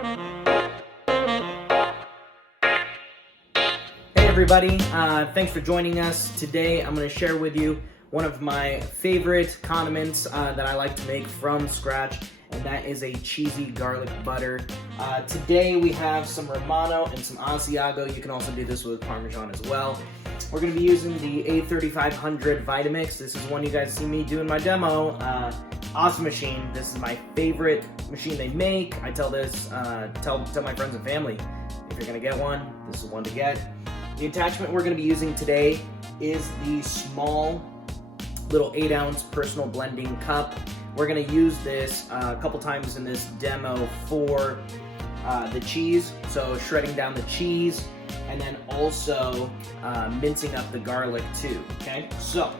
Hey everybody, thanks for joining us. Today I'm going to share with you one of my favorite condiments that I like to make from scratch, and that is a cheesy garlic butter. Today we have some Romano and some Asiago. You can also do this with Parmesan as well. We're going to be using the A3500 Vitamix. This is one you guys see me doing my demo. Awesome machine. This is my favorite machine they make. I tell this, tell my friends and family, if you're going to get one, this is one to get. The attachment we're going to be using today is the small little 8-ounce personal blending cup. We're going to use this a couple times in this demo for the cheese, so shredding down the cheese and then also mincing up the garlic too, okay? So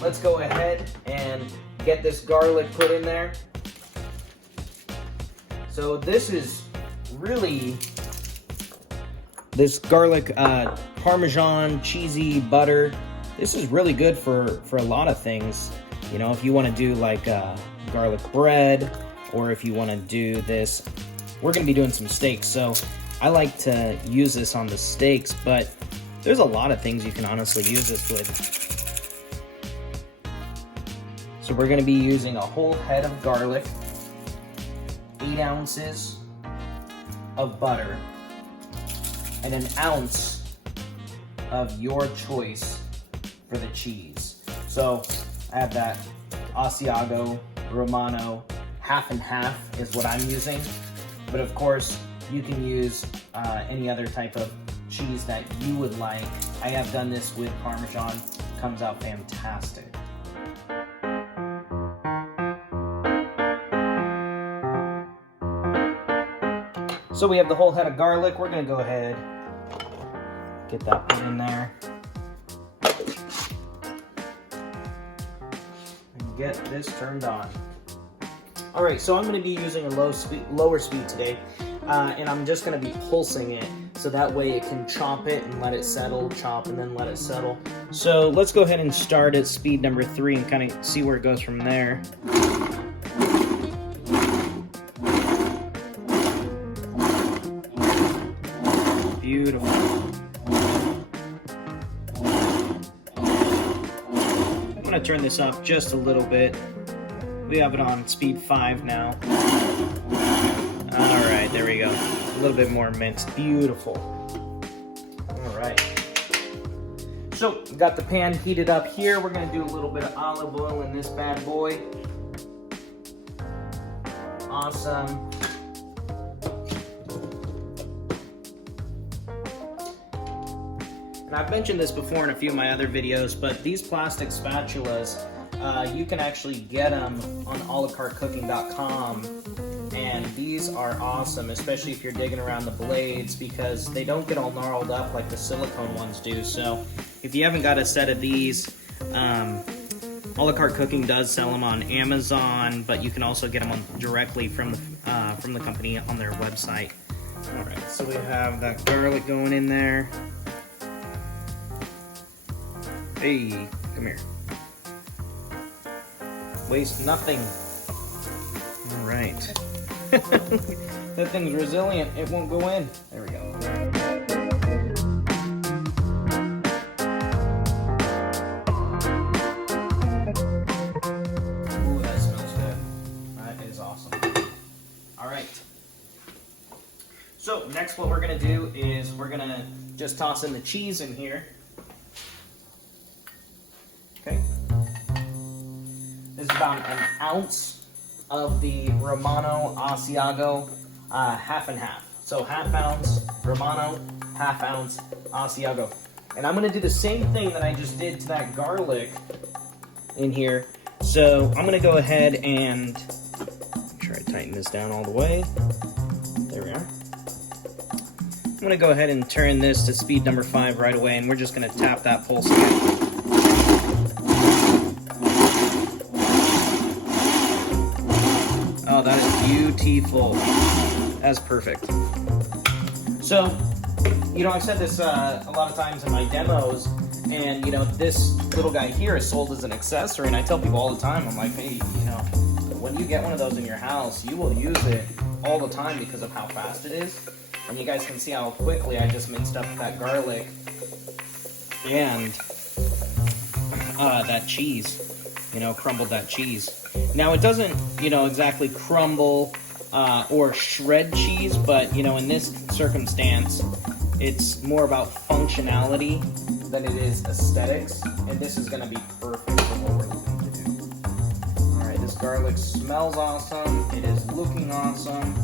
let's go ahead and get this garlic put in there. So this is really, this garlic Parmesan cheesy butter, this is really good for a lot of things. You know, if you want to do like garlic bread, or if you want to do this, we're going to be doing some steaks. So I like to use this on the steaks, but there's a lot of things you can honestly use this with. So we're going to be using a whole head of garlic, 8 ounces of butter, and an ounce of your choice for the cheese. So I have that Asiago, Romano, half and half is what I'm using. But of course, you can use any other type of cheese that you would like. I have done this with Parmesan, comes out fantastic. So we have the whole head of garlic. We're gonna go ahead, get that put in there. And get this turned on. All right, so I'm gonna be using a lower speed today, and I'm just gonna be pulsing it, so that way it can chop it and let it settle, chop and then let it settle. So let's go ahead and start at speed number 3 and kind of see where it goes from there. Beautiful. I'm gonna turn this up just a little bit. We have it on speed 5 now. All right, there we go. A little bit more minced. Beautiful. All right. So, got the pan heated up here. We're gonna do a little bit of olive oil in this bad boy. Awesome. And I've mentioned this before in a few of my other videos, but these plastic spatulas, you can actually get them on alacartecooking.com, and these are awesome, especially if you're digging around the blades, because they don't get all gnarled up like the silicone ones do. So if you haven't got a set of these, A La Carte Cooking does sell them on Amazon, but you can also get them directly from the company on their website. All right, so we have that garlic going in there. Hey, come here. Waste nothing. All right. That thing's resilient. It won't go in. There we go. Ooh, that smells good. That is awesome. All right. So next what we're gonna do is we're gonna just toss in the cheese in here. Okay. This is about an ounce of the Romano Asiago, half and half. So half ounce Romano, half ounce Asiago. And I'm gonna do the same thing that I just did to that garlic in here. So I'm gonna go ahead and try to tighten this down all the way. There we are. I'm gonna go ahead and turn this to speed number 5 right away, and we're just gonna tap that pulse again. Oh, that is beautiful. That's perfect. So, you know, I've said this a lot of times in my demos, and, you know, this little guy here is sold as an accessory, and I tell people all the time, I'm like, hey, you know, when you get one of those in your house, you will use it all the time because of how fast it is. And you guys can see how quickly I just minced up that garlic and that cheese, you know, crumbled that cheese. Now it doesn't, you know, exactly crumble or shred cheese, but, you know, in this circumstance, it's more about functionality than it is aesthetics, and this is going to be perfect for what we're looking to do. All right, this garlic smells awesome. It is looking awesome.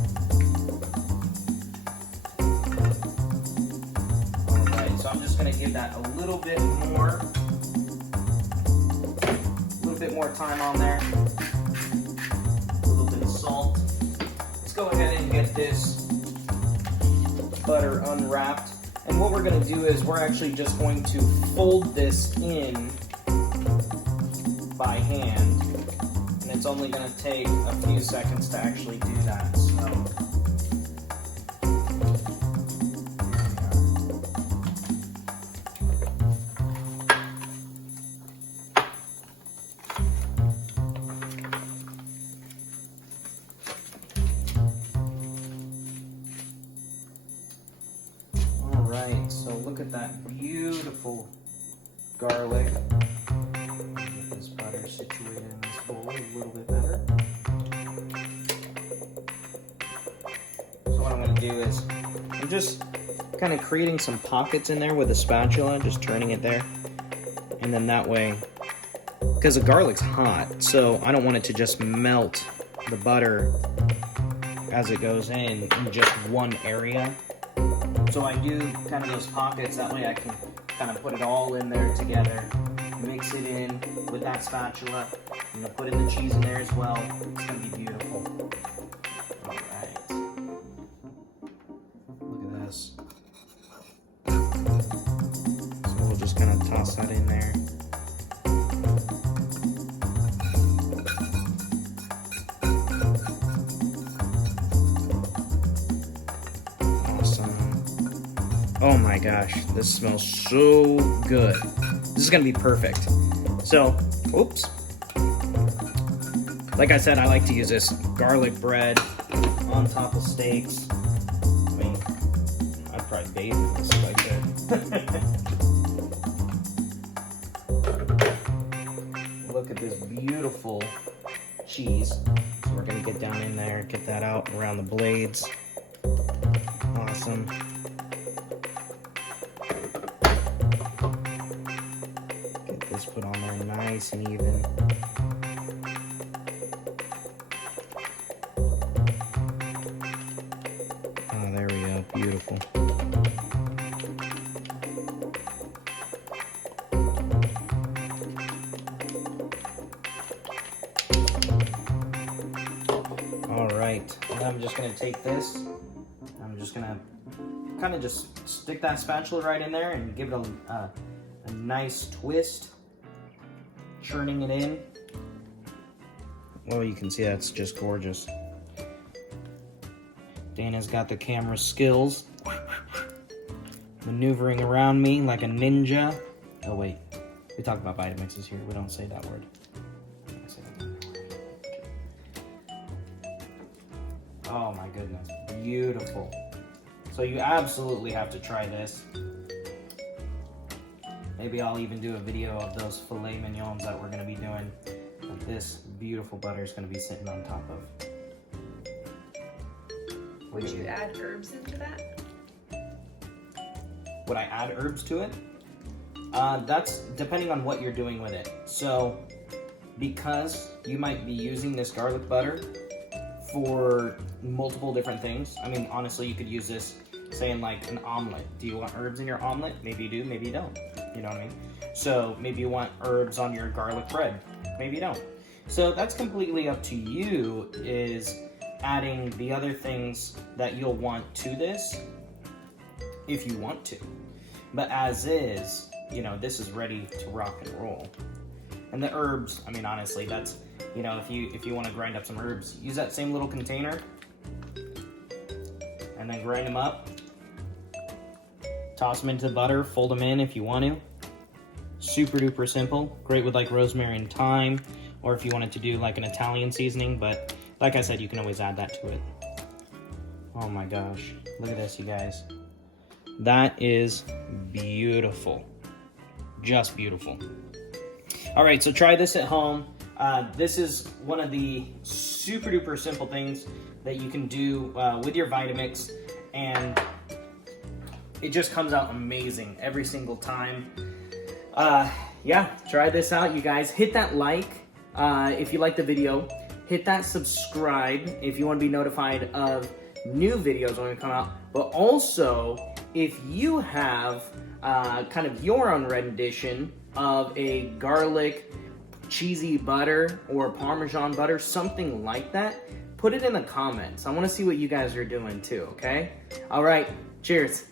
All right, so I'm just going to give that a little bit more time on there. A little bit of salt. Let's go ahead and get this butter unwrapped. And what we're going to do is we're actually just going to fold this in by hand. And it's only going to take a few seconds to actually do that. So so look at that beautiful garlic. Get this butter situated in this bowl a little bit better. So what I'm going to do is I'm just kind of creating some pockets in there with a spatula, just turning it there. And then that way, because the garlic's hot, so I don't want it to just melt the butter as it goes in just one area. So I do kind of those pockets, that way I can kind of put it all in there together, mix it in with that spatula. I'm going to put in the cheese in there as well. It's going to be beautiful. All right. Look at this. So we'll just kind of toss that in there. Oh my gosh, this smells so good. This is gonna be perfect. So, oops. Like I said, I like to use this garlic bread on top of steaks. I mean, I'd probably bathe in this if I could. Look at this beautiful cheese. So we're gonna get down in there, get that out around the blades. Awesome. This put on there nice and even. Oh, there we go. Beautiful. All right. And I'm just going to take this. I'm just going to kind of just stick that spatula right in there and give it a nice twist. Churning it in. Well, you can see that's just gorgeous. Dana's got the camera skills. Maneuvering around me like a ninja. Oh wait, we talk about Vitamixes here. We don't say that word. Oh my goodness, beautiful. So you absolutely have to try this. Maybe I'll even do a video of those filet mignons that we're going to be doing. And this beautiful butter is going to be sitting on top of. Would you add herbs into that? Would I add herbs to it? That's depending on what you're doing with it. So, because you might be using this garlic butter for multiple different things. I mean, honestly, you could use this, say, in like an omelet. Do you want herbs in your omelet? Maybe you do, maybe you don't. You know what I mean? So maybe you want herbs on your garlic bread. Maybe you don't. So that's completely up to you, is adding the other things that you'll want to this, if you want to. But as is, you know, this is ready to rock and roll. And the herbs, I mean, honestly, that's, you know, if you want to grind up some herbs, use that same little container and then grind them up. Toss them into the butter, fold them in if you want to. Super duper simple. Great with like rosemary and thyme, or if you wanted to do like an Italian seasoning, but like I said, you can always add that to it. Oh my gosh. Look at this, you guys. That is beautiful. Just beautiful. All right, so try this at home. This is one of the super duper simple things that you can do with your Vitamix, and it just comes out amazing every single time. Yeah, try this out, you guys. Hit that like if you like the video. Hit that subscribe if you want to be notified of new videos when they come out. But also, if you have kind of your own rendition of a garlic cheesy butter or Parmesan butter, something like that, put it in the comments. I want to see what you guys are doing too, okay? All right, cheers.